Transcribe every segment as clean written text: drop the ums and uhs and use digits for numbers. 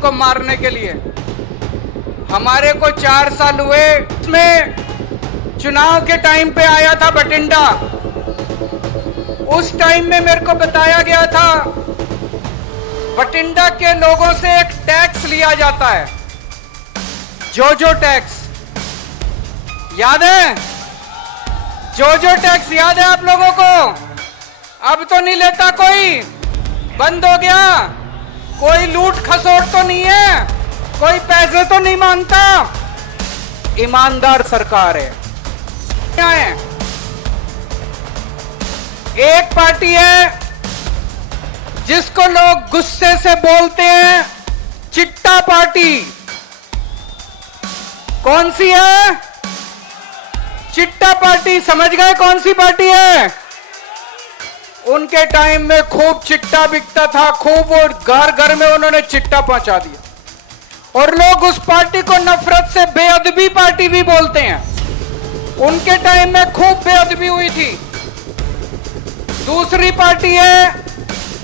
उनको मारने के लिए। हमारे को 4 साल हुए, इसमें चुनाव के टाइम पे आया था बठिंडा। उस टाइम में मेरे को बताया गया था बठिंडा के लोगों से एक टैक्स लिया जाता है, जो टैक्स, याद है? जो टैक्स याद है आप लोगों को? अब तो नहीं लेता कोई, बंद हो गया। कोई लूट खसोट तो नहीं है, कोई पैसे तो नहीं मांगता। ईमानदार सरकार है। एक पार्टी है जिसको लोग गुस्से से बोलते हैं चिट्टा पार्टी। कौन सी है? चिट्टा पार्टी। समझ गए कौन सी पार्टी है? उनके टाइम में खूब चिट्टा बिकता था, खूब, और घर घर में उन्होंने चिट्टा पहुंचा दिया। और लोग उस पार्टी को नफरत से बेअदबी पार्टी भी बोलते हैं। उनके टाइम में खूब बेअदबी हुई थी। दूसरी पार्टी है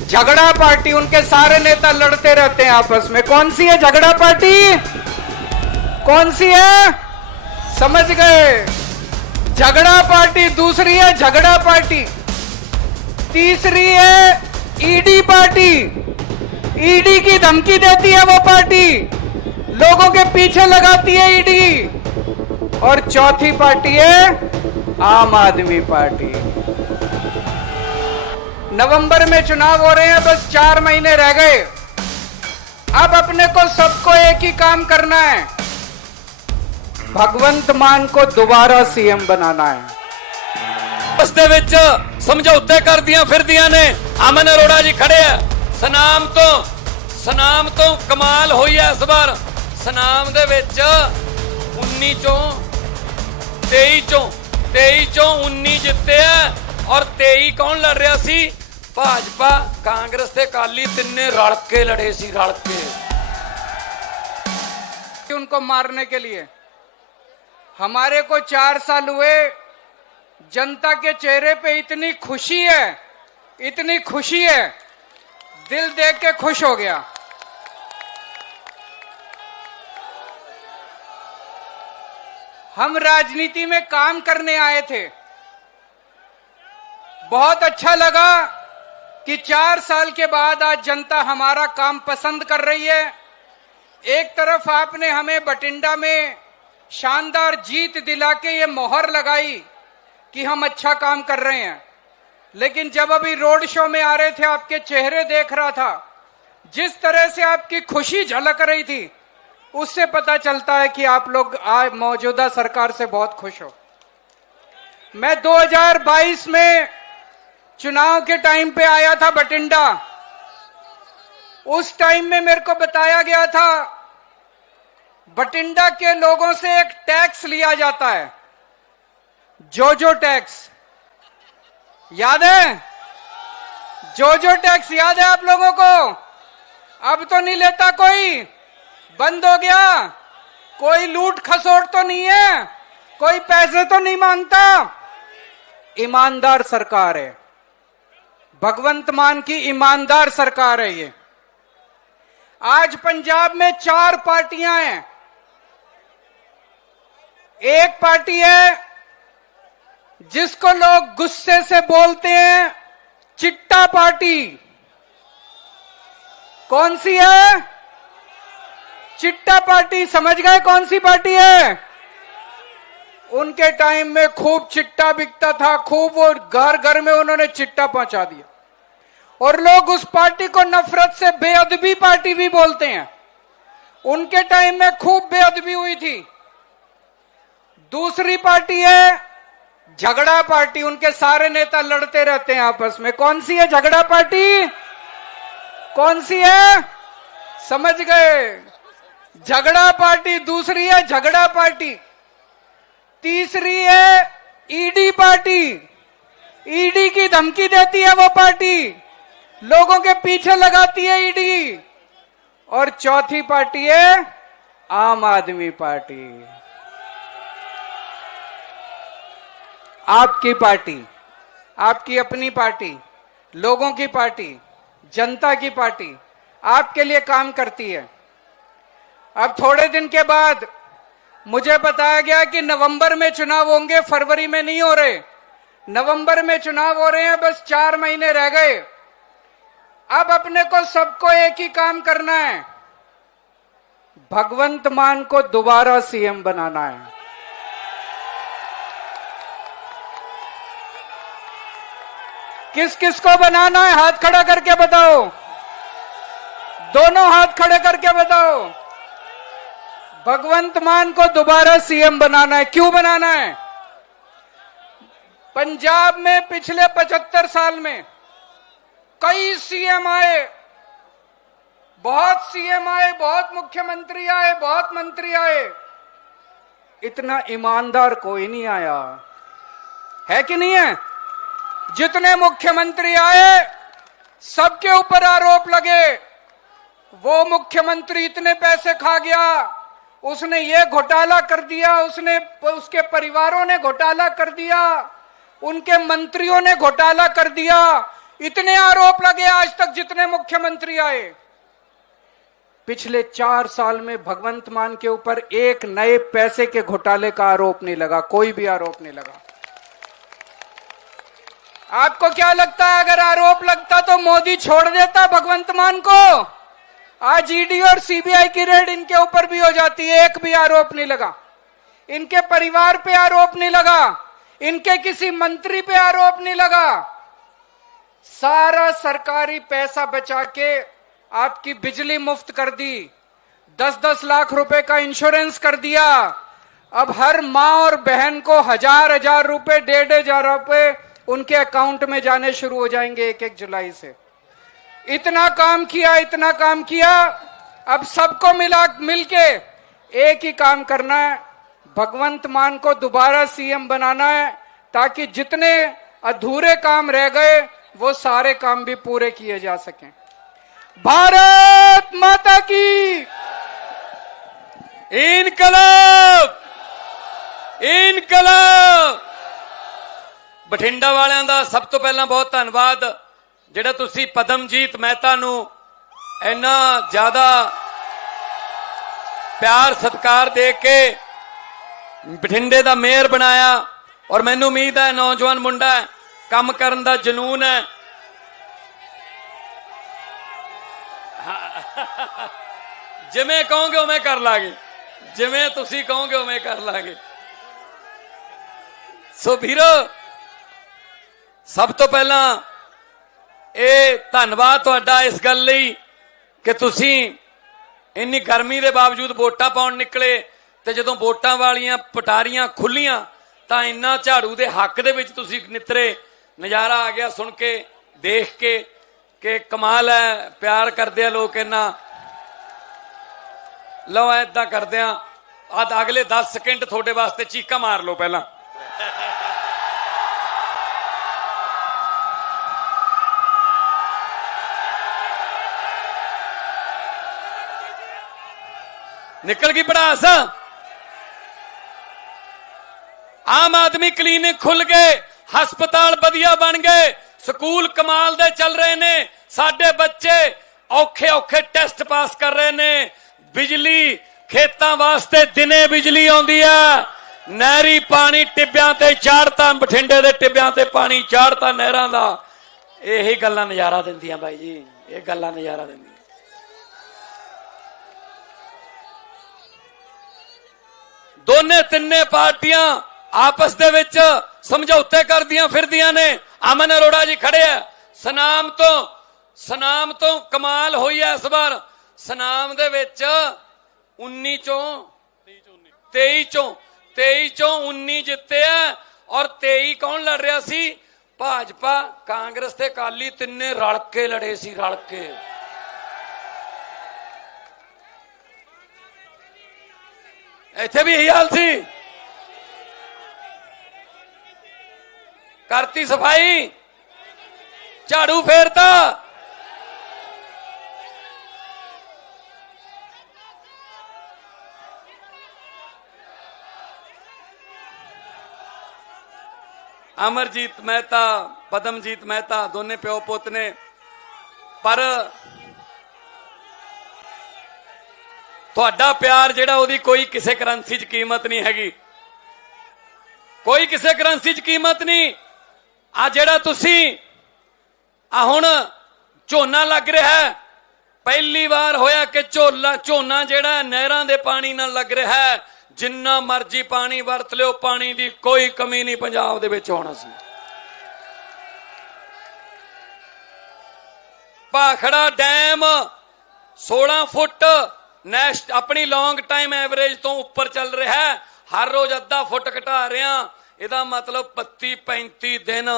झगड़ा पार्टी। उनके सारे नेता लड़ते रहते हैं आपस में। कौन सी है झगड़ा पार्टी? कौन सी है? समझ गए? झगड़ा पार्टी दूसरी है, झगड़ा पार्टी। तीसरी है ईडी पार्टी। ईडी की धमकी देती है वो पार्टी, लोगों के पीछे लगाती है ईडी। और चौथी पार्टी है आम आदमी पार्टी। नवंबर में चुनाव हो रहे हैं, बस 4 महीने रह गए। अब अपने को सबको एक ही काम करना है, भगवंत मान को दोबारा सीएम बनाना है। उसਦੇ ਵਿੱਚ ਸਮਝੌਤੇ ਕਰਦੀਆਂ ਫਿਰਦੀਆਂ ਨੇ। ਅਮਨ ਅਰੋੜਾ ਜੀ ਖੜੇ ਆ ਸਨਾਮ ਤੋਂ ਕਮਾਲ ਹੋਈ ਐ ਇਸ ਵਾਰ। ਸਨਾਮ ਦੇ ਵਿੱਚ 19 ਚੋਂ 23 ਚੋਂ 19 ਜਿੱਤੇ ਆ। ਔਰ 23 ਕੌਣ ਲੜ ਰਿਹਾ ਸੀ? ਭਾਜਪਾ, ਕਾਂਗਰਸ ਤੇ ਅਕਾਲੀ ਤਿੰਨੇ ਰਲ ਕੇ ਲੜੇ ਸੀ, ਰਲ के। उनको मारने के लिए हमारे को 4 साल हुए। जनता के चेहरे पे इतनी खुशी है, इतनी खुशी है, दिल देख के खुश हो गया। हम राजनीति में काम करने आए थे। बहुत अच्छा लगा कि 4 साल के बाद आज जनता हमारा काम पसंद कर रही है। एक तरफ आपने हमें बठिंडा में शानदार जीत दिला के ये मोहर लगाई कि हम अच्छा काम कर रहे हैं, लेकिन जब अभी रोड शो में आ रहे थे आपके चेहरे देख रहा था, जिस तरह से आपकी खुशी झलक रही थी, उससे पता चलता है कि आप लोग आज मौजूदा सरकार से बहुत खुश हो। मैं 2022 में चुनाव के टाइम पे आया था बठिंडा। उस टाइम में मेरे को बताया गया था बठिंडा के लोगों से एक टैक्स लिया जाता है, जो टैक्स, याद है? जो टैक्स याद है आप लोगों को? अब तो नहीं लेता कोई, बंद हो गया। कोई लूट खसोट तो नहीं है, कोई पैसे तो नहीं मांगता। ईमानदार सरकार है, भगवंत मान की ईमानदार सरकार है ये। आज पंजाब में 4 पार्टियां हैं। एक पार्टी है जिसको लोग गुस्से से बोलते हैं चिट्टा पार्टी। कौन सी है? चिट्टा पार्टी। समझ गए कौन सी पार्टी है? उनके टाइम में खूब चिट्टा बिकता था, खूब, और घर घर में उन्होंने चिट्टा पहुंचा दिया। और लोग उस पार्टी को नफरत से बेअदबी पार्टी भी बोलते हैं। उनके टाइम में खूब बेअदबी हुई थी। दूसरी पार्टी है झगड़ा पार्टी। उनके सारे नेता लड़ते रहते हैं आपस में। कौन सी है झगड़ा पार्टी? कौन सी है? समझ गए? झगड़ा पार्टी दूसरी है, झगड़ा पार्टी। तीसरी है ईडी पार्टी। ईडी की धमकी देती है वो पार्टी, लोगों के पीछे लगाती है ईडी। और चौथी पार्टी है आम आदमी पार्टी। आपकी पार्टी, आपकी अपनी पार्टी, लोगों की पार्टी, जनता की पार्टी आपके लिए काम करती है। अब थोड़े दिन के बाद मुझे बताया गया कि नवंबर में चुनाव होंगे, फरवरी में नहीं हो रहे। नवंबर में चुनाव हो रहे हैं, बस 4 महीने रह गए। अब अपने को सबको एक ही काम करना है, भगवंत मान को दोबारा सीएम बनाना है। किस किस को बनाना है, हाथ खड़ा करके बताओ। दोनों हाथ खड़े करके बताओ। भगवंत मान को दोबारा सीएम बनाना है। क्यों बनाना है? पंजाब में पिछले 75 साल में कई सीएम आए, बहुत सीएम आए, बहुत मुख्यमंत्री आए, बहुत मंत्री आए, इतना ईमानदार कोई नहीं आया है कि नहीं है? जितने मुख्यमंत्री आए सबके ऊपर आरोप लगे, वो मुख्यमंत्री इतने पैसे खा गया, उसने ये घोटाला कर दिया, उसके परिवारों ने घोटाला कर दिया, उनके मंत्रियों ने घोटाला कर दिया। इतने आरोप लगे आज तक जितने मुख्यमंत्री आए। पिछले 4 साल में भगवंत मान के ऊपर एक नए पैसे के घोटाले का आरोप नहीं लगा, कोई भी आरोप नहीं लगा। आपको क्या लगता है, अगर आरोप लगता तो मोदी छोड़ देता भगवंत मान को? आज ईडी और सीबीआई की रेड इनके ऊपर भी हो जाती है, एक भी आरोप नहीं लगा। इनके परिवार पे आरोप नहीं लगा, इनके किसी मंत्री पे आरोप नहीं लगा। सारा सरकारी पैसा बचा के आपकी बिजली मुफ्त कर दी, 10-10 लाख रुपए का इंश्योरेंस कर दिया। अब हर माँ और बहन को 1000-1000 रुपए, 1,500 रुपए उनके अकाउंट में जाने शुरू हो जाएंगे 1-1 जुलाई से। इतना काम किया, इतना काम किया। अब सबको मिलके एक ही काम करना है, भगवंत मान को दोबारा सीएम बनाना है, ताकि जितने अधूरे काम रह गए वो सारे काम भी पूरे किए जा सकें। भारत माता की इनकलाब, इनकलाब। बठिंडा वालिਆਂ ਦਾ ਸਭ ਤੋਂ ਪਹਿਲਾਂ ਬਹੁਤ ਧੰਨਵਾਦ, ਜਿਹੜਾ ਤੁਸੀਂ ਪਦਮਜੀਤ ਮਹਿਤਾ ਨੂੰ ਇੰਨਾ ਜ਼ਿਆਦਾ ਪਿਆਰ ਸਤਿਕਾਰ ਦੇ ਕੇ ਬਠਿੰਡੇ ਦਾ ਮੇਅਰ ਬਣਾਇਆ। ਔਰ ਮੈਨੂੰ ਉਮੀਦ ਹੈ ਨੌਜਵਾਨ ਮੁੰਡਾ ਹੈ, ਕੰਮ ਕਰਨ ਦਾ ਜਨੂਨ ਹੈ। ਜਿਵੇਂ ਕਹੋਗੇ ਉਵੇਂ ਕਰ ਲਾਂਗੇ, ਜਿਵੇਂ ਤੁਸੀਂ ਕਹੋਗੇ ਉਵੇਂ ਕਰ ਲਾਂਗੇ। ਸੋ ਵੀਰੋ, ਸਭ ਤੋਂ ਪਹਿਲਾਂ ਇਹ ਧੰਨਵਾਦ ਤੁਹਾਡਾ ਇਸ ਗੱਲ ਲਈ ਕਿ ਤੁਸੀਂ ਇੰਨੀ ਗਰਮੀ ਦੇ ਬਾਵਜੂਦ ਵੋਟਾਂ ਪਾਉਣ ਨਿਕਲੇ, ਤੇ ਜਦੋਂ ਵੋਟਾਂ ਵਾਲੀਆਂ ਪਟਾਰੀਆਂ ਖੁੱਲੀਆਂ ਤਾਂ ਇੰਨਾ ਝਾੜੂ ਦੇ ਹੱਕ ਦੇ ਵਿੱਚ ਤੁਸੀਂ ਨਿਤਰੇ। ਨਜ਼ਾਰਾ ਆ ਗਿਆ ਸੁਣ ਕੇ, ਦੇਖ ਕੇ ਕਿ ਕਮਾਲ ਹੈ, ਪਿਆਰ ਕਰਦੇ ਆ ਲੋਕ ਇੰਨਾ। ਲਓ ਏਦਾਂ ਕਰਦੇ ਆ, ਅਗਲੇ 10 ਸਕਿੰਟ ਤੁਹਾਡੇ ਵਾਸਤੇ ਚੀਕਾਂ ਮਾਰ ਲਓ ਪਹਿਲਾਂ। निकल गई पड़ास। आम आदमी क्लीनिक खुल गए, हस्पताल वधिया बन गए, स्कूल कमाल दे चल रहे ने, साडे बच्चे औखे औखे टेस्ट पास कर रहे ने, बिजली खेतां वास्ते दिने बिजली आउंदी है, नहरी पानी टिब्बियां ते चाड़ता, बठिंडे दे टिब्बियां ते पानी चाड़ता नहरां दा। यही गल्लां नज़ारा दिंदियां भाई जी, ये गल्लां नज़ारा दिंदियां। दोने तिन्ने पार्टियां आपस दे विच समझौते करदियां फिरदियां ने। अमन अरोड़ा जी खड़े है सनाम तो कमाल हुई है इस बार। सनाम दे विच 19 चों 23 चों 19 जिते है, और 23 कौन लड़ रहा सी? भाजपा, कांग्रेस ते अकाली तिन्ने रल के लड़े सी, रल के। इत्थे भी यही हाल सी। करती सफाई, झाड़ू फेरता। अमरजीत मेहता, पदमजीत मेहता दोने प्यो पुत ने, पर ਤੁਹਾਡਾ ਪਿਆਰ ਜਿਹੜਾ ਉਹਦੀ ਕੋਈ ਕਿਸੇ ਕਰੰਸੀ 'ਚ ਕੀਮਤ ਨਹੀਂ ਹੈਗੀ, ਕੋਈ ਕਿਸੇ ਕਰੰਸੀ 'ਚ ਕੀਮਤ ਨਹੀਂ। ਆ ਜਿਹੜਾ ਤੁਸੀਂ ਆ ਹੁਣ ਝੋਨਾ ਲੱਗ ਰਿਹਾ ਹੈ, ਪਹਿਲੀ ਵਾਰ ਹੋਇਆ ਕਿ ਝੋਨਾ ਜਿਹੜਾ ਨਹਿਰਾਂ ਦੇ ਪਾਣੀ ਨਾਲ ਲੱਗ ਰਿਹਾ ਹੈ। ਜਿੰਨਾ ਮਰਜ਼ੀ ਪਾਣੀ ਵਰਤ ਲਿਓ, ਪਾਣੀ ਦੀ ਕੋਈ ਕਮੀ ਨਹੀਂ ਪੰਜਾਬ ਦੇ ਵਿੱਚ ਹੋਣਾ ਸੀ। ਭਾਖੜਾ ਡੈਮ 16 ਫੁੱਟ ਆਪਣੀ ਲੌਂਗ ਟਾਈਮ ਐਵਰੇਜ ਤੋਂ ਉੱਪਰ ਚੱਲ ਰਿਹਾ ਹੈ, ਹਰ ਰੋਜ਼ ਅੱਧਾ ਫੁੱਟ ਘਟਾ ਰਹੇ ਹਾਂ। ਇਹਦਾ ਮਤਲਬ 32-35 ਦਿਨ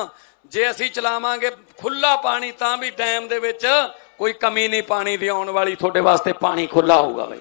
ਜੇ ਅਸੀਂ ਚਲਾਵਾਂਗੇ ਖੁੱਲਾ ਪਾਣੀ ਤਾਂ ਵੀ ਡੈਮ ਦੇ ਵਿੱਚ ਕੋਈ ਕਮੀ ਨਹੀਂ ਪਾਣੀ ਦੀ ਆਉਣ ਵਾਲੀ, ਤੁਹਾਡੇ ਵਾਸਤੇ ਪਾਣੀ ਖੁੱਲਾ ਹੋਊਗਾ ਬਈ।